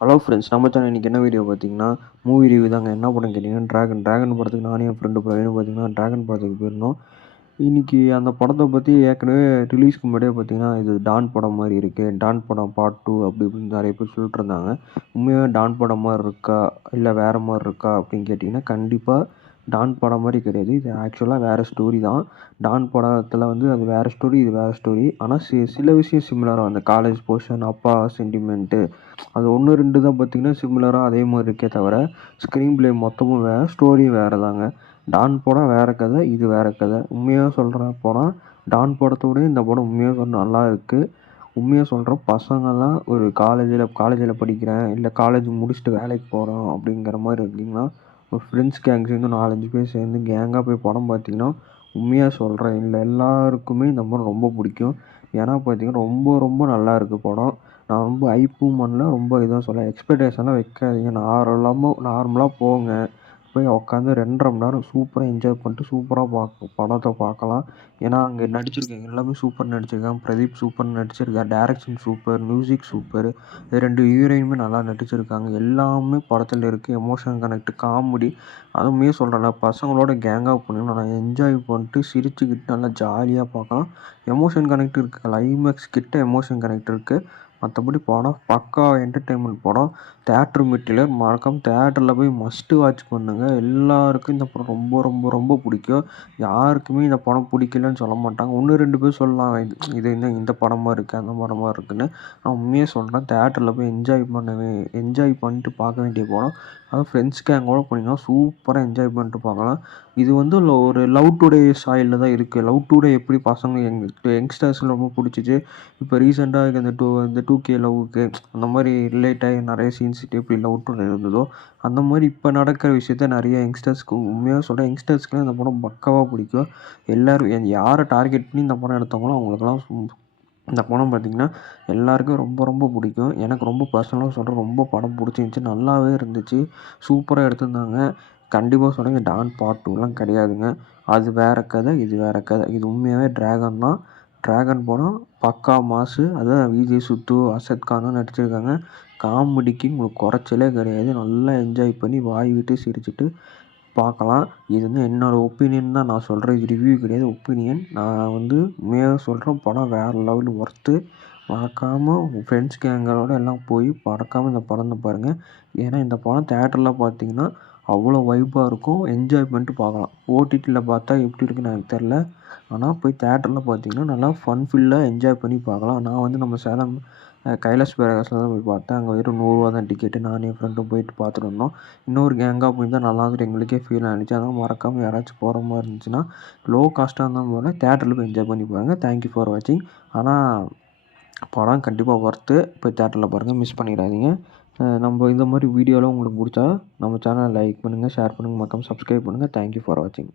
Hello friends, நம்ம channel இன்றைக்கி என்ன வீடியோ பார்த்தீங்கன்னா, மூவி ரிவ்யூ தாங்க. என்ன படம் கேட்டிங்கன்னா, டிராகன் படத்துக்கு நானும் என் ஃப்ரெண்டு பிரவீனும் பார்த்தீங்கன்னா, டிராகன் படத்துக்கு போயிருந்தோம். இன்றைக்கி அந்த படத்தை பற்றி ஏற்கனவே ரிலீஸ்க்கு முன்னாடியே பார்த்தீங்கன்னா, இது டான் படம் மாதிரி இருக்குது, டான் படம் பார்ட் 2 அப்படி இப்படின்னு நிறைய பேர் சொல்லிட்டு இருந்தாங்க. உண்மையாகவே டான் படம் மாதிரி இருக்கா, இல்லை வேறு மாதிரி இருக்கா அப்படின்னு கேட்டிங்கன்னா, கண்டிப்பாக டான் படம் மாதிரி கிடையாது. இது ஆக்சுவலாக வேறு ஸ்டோரி தான். டான் படத்தில் வந்து அது வேறு ஸ்டோரி, இது வேறு ஸ்டோரி. ஆனால் சில விஷயம் சிமிலராக, அந்த காலேஜ் போர்ஷன், அப்பா சென்டிமெண்ட்டு, அது 1, 2 தான் பார்த்தீங்கன்னா சிமிலராக அதே மாதிரி இருக்கே தவிர, ஸ்க்ரீன் ப்ளே மொத்தமும் வேறு, ஸ்டோரியும் வேறு தாங்க. டான் படம் வேறு கதை, இது வேறு கதை. உண்மையாக சொல்கிறேன் போனால், டான் படத்தோடய இந்த படம் உண்மையாக சொல்ல நல்லா இருக்குது. உண்மையாக சொல்கிறேன், பசங்கள்லாம் ஒரு காலேஜில் படிக்கிறேன், இல்லை காலேஜ் முடிச்சுட்டு வேலைக்கு போகிறோம் அப்படிங்கிற மாதிரி இருந்தீங்கன்னா, ஒரு ஃப்ரெண்ட்ஸ் கேங் சேர்ந்து 4, 5 பேர் சேர்ந்து கேங்காக போய் படம் பார்த்தீங்கன்னா, உண்மையாக சொல்கிறேன், இல்லை எல்லாருக்குமே இந்த படம் ரொம்ப பிடிக்கும். ஏன்னா பார்த்தீங்கன்னா, ரொம்ப ரொம்ப நல்லா இருக்குது படம். நான் ரொம்ப ஹைப்பும் பண்ணல, ரொம்ப இதுவும் சொல்ல, எக்ஸ்பெக்டேஷன்லாம் வைக்காதீங்க. நார்மலாக போங்க. போய் உட்காந்து 2 1/2 மணி நேரம் சூப்பராக என்ஜாய் பண்ணிட்டு சூப்பராக படத்தை பார்க்கலாம். ஏன்னா அங்கே நடிச்சிருக்கவங்க எல்லாமே சூப்பர் நடிச்சிருக்காங்க. பிரதீப் சூப்பர் நடிச்சிருக்காரு, டைரக்ஷன் சூப்பர், மியூசிக் சூப்பர், 2 ஹீரோயினுமே நல்லா நடிச்சிருக்காங்க. எல்லாமே படத்தில் இருக்குது. எமோஷன் கனெக்ட், காமெடி, அதுவுமே சொல்கிறேன்ல, பசங்களோட கேங்காக போனீங்கன்னா நல்லா என்ஜாய் பண்ணிட்டு சிரிச்சுக்கிட்டு நல்லா ஜாலியாக பார்க்கலாம். எமோஷன் கனெக்ட் இருக்குது, கிளைமேக்ஸ் கிட்ட எமோஷன் கனெக்ட் இருக்குது. மற்றபடி படம் பக்கா என்டர்டெயின்மெண்ட் படம். தியேட்டர் மெட்டீரியல் மறக்காமல் தியேட்டரில் போய் மஸ்ட்டு வாட்ச் பண்ணுங்கள். எல்லாருக்கும் இந்த படம் ரொம்ப ரொம்ப ரொம்ப பிடிக்கும். யாருக்குமே இந்த படம் பிடிக்கலன்னு சொல்ல மாட்டாங்க. 1, 2 பேர் சொல்லலாம், இது என்ன இந்த படமாக இருக்குது, அந்த படமாக இருக்குதுன்னு. நான் உண்மையாக சொல்கிறேன், தியேட்டரில் போய் என்ஜாய் பண்ணிட்டு பார்க்க வேண்டிய படம். அதுவும் ஃப்ரெண்ட்ஸ் கேங்கோட போனீங்கன்னா சூப்பராக என்ஜாய் பண்ணிட்டு பார்க்கலாம். இது வந்து ஒரு லவ் டுடே ஸ்டைலில் தான் இருக்குது. லவ் டுடே எப்படி பசங்க யங்ஸ்டர்ஸ்க்கு ரொம்ப பிடிச்சிச்சு. இப்போ ரீசெண்டாக இந்த 2K லவ்வுக்கு அந்த மாதிரி ரிலேட் ஆகி நிறைய சீன்ஸ் எப்படி லவ் டுடே இருந்ததோ, அந்த மாதிரி இப்போ நடக்கிற விஷயத்த நிறைய யங்ஸ்டர்ஸ்க்கு, உண்மையாக சொல்கிறேன், யங்ஸ்டர்ஸ்க்குலாம் இந்த படம் பக்காவாக பிடிக்கும். எல்லோரும் யாரை டார்கெட் பண்ணி இந்த படம் எடுத்தாங்களோ அவங்களுக்கெல்லாம் இந்த படம் பார்த்திங்கன்னா எல்லாருக்கும் ரொம்ப ரொம்ப பிடிக்கும். எனக்கு ரொம்ப பர்சனலாக சொல்கிறேன், ரொம்ப படம் பிடிச்சிருந்துச்சி, நல்லாவே இருந்துச்சு, சூப்பராக எடுத்திருந்தாங்க. கண்டிப்பாக சொல்கிறேன், டான் பார்ட் 2லாம் கிடையாதுங்க. அது வேறு கதை, இது வேறு கதை. இது உண்மையாகவே டிராகன் தான். டிராகன் படம் பக்கா மாசு. அதான் விஜய், சுத்து, அசத் கான்லாம் நடிச்சிருக்காங்க. காமெடிக்கு உங்களுக்கு குறைச்சலே கிடையாது. நல்லா என்ஜாய் பண்ணி வாய் விட்டு சிரிச்சுட்டு பார்க்கலாம். இது வந்து என்னோடய ஒப்பீனியன் தான் நான் சொல்கிறேன். இது ரிவ்யூ கிடையாது, ஒப்பீனியன். நான் வந்து உண்மையாக சொல்கிறேன், படம் வேறு லெவல் ஒர்த்து. மறக்காமல் உங்கள் ஃப்ரெண்ட்ஸ் கேங்களோட எல்லாம் போய் மறக்காமல் இந்த படத்தை பாருங்கள். ஏன்னா இந்த படம் தியேட்டரில் பார்த்தீங்கன்னா அவ்வளோ வைப்பாக இருக்கும். என்ஜாய் பண்ணிட்டு பார்க்கலாம். ஓடிடியில் பார்த்தா எப்படி இருக்குன்னு எனக்கு தெரில. ஆனால் போய் தியேட்டரில் பார்த்தீங்கன்னா நல்லா ஃபன்ஃபில்லாக என்ஜாய் பண்ணி பார்க்கலாம். நான் வந்து நம்ம சேலம் கைலாஷ் பேரகாஸில் தான் போய் பார்த்தேன். அங்கே வெறும் ரூ. 100 தான் டிக்கெட்டு. நானும் என் ஃப்ரெண்டும் போயிட்டு பார்த்துட்டு வந்தோம். இன்னொரு கேங்காக போயிருந்தால் நல்லா இருந்துட்டு எங்களுக்கே ஃபீல் ஆனிச்சு. அதனால் மறக்காமல் யாராச்சும் போகிற மாதிரி இருந்துச்சுன்னா லோ காஸ்ட்டாக இருந்தாலும் போல தியேட்டரில் போய் என்ஜாய் பண்ணி பாருங்கள். தேங்க்யூ ஃபார் வாட்சிங். ஆனால் படம் கண்டிப்பாக ஒர்த்து. போய் தியேட்டரில் பாருங்கள், மிஸ் பண்ணிடாதீங்க. நம்ம இந்த மாதிரி வீடியோலாம் உங்களுக்கு பிடிச்சா நம்ம சேனலை லைக் பண்ணுங்கள், ஷேர் பண்ணுங்கள், மறக்காமல் சப்ஸ்கிரைப் பண்ணுங்கள். தேங்க்யூ ஃபார் வாட்சிங்.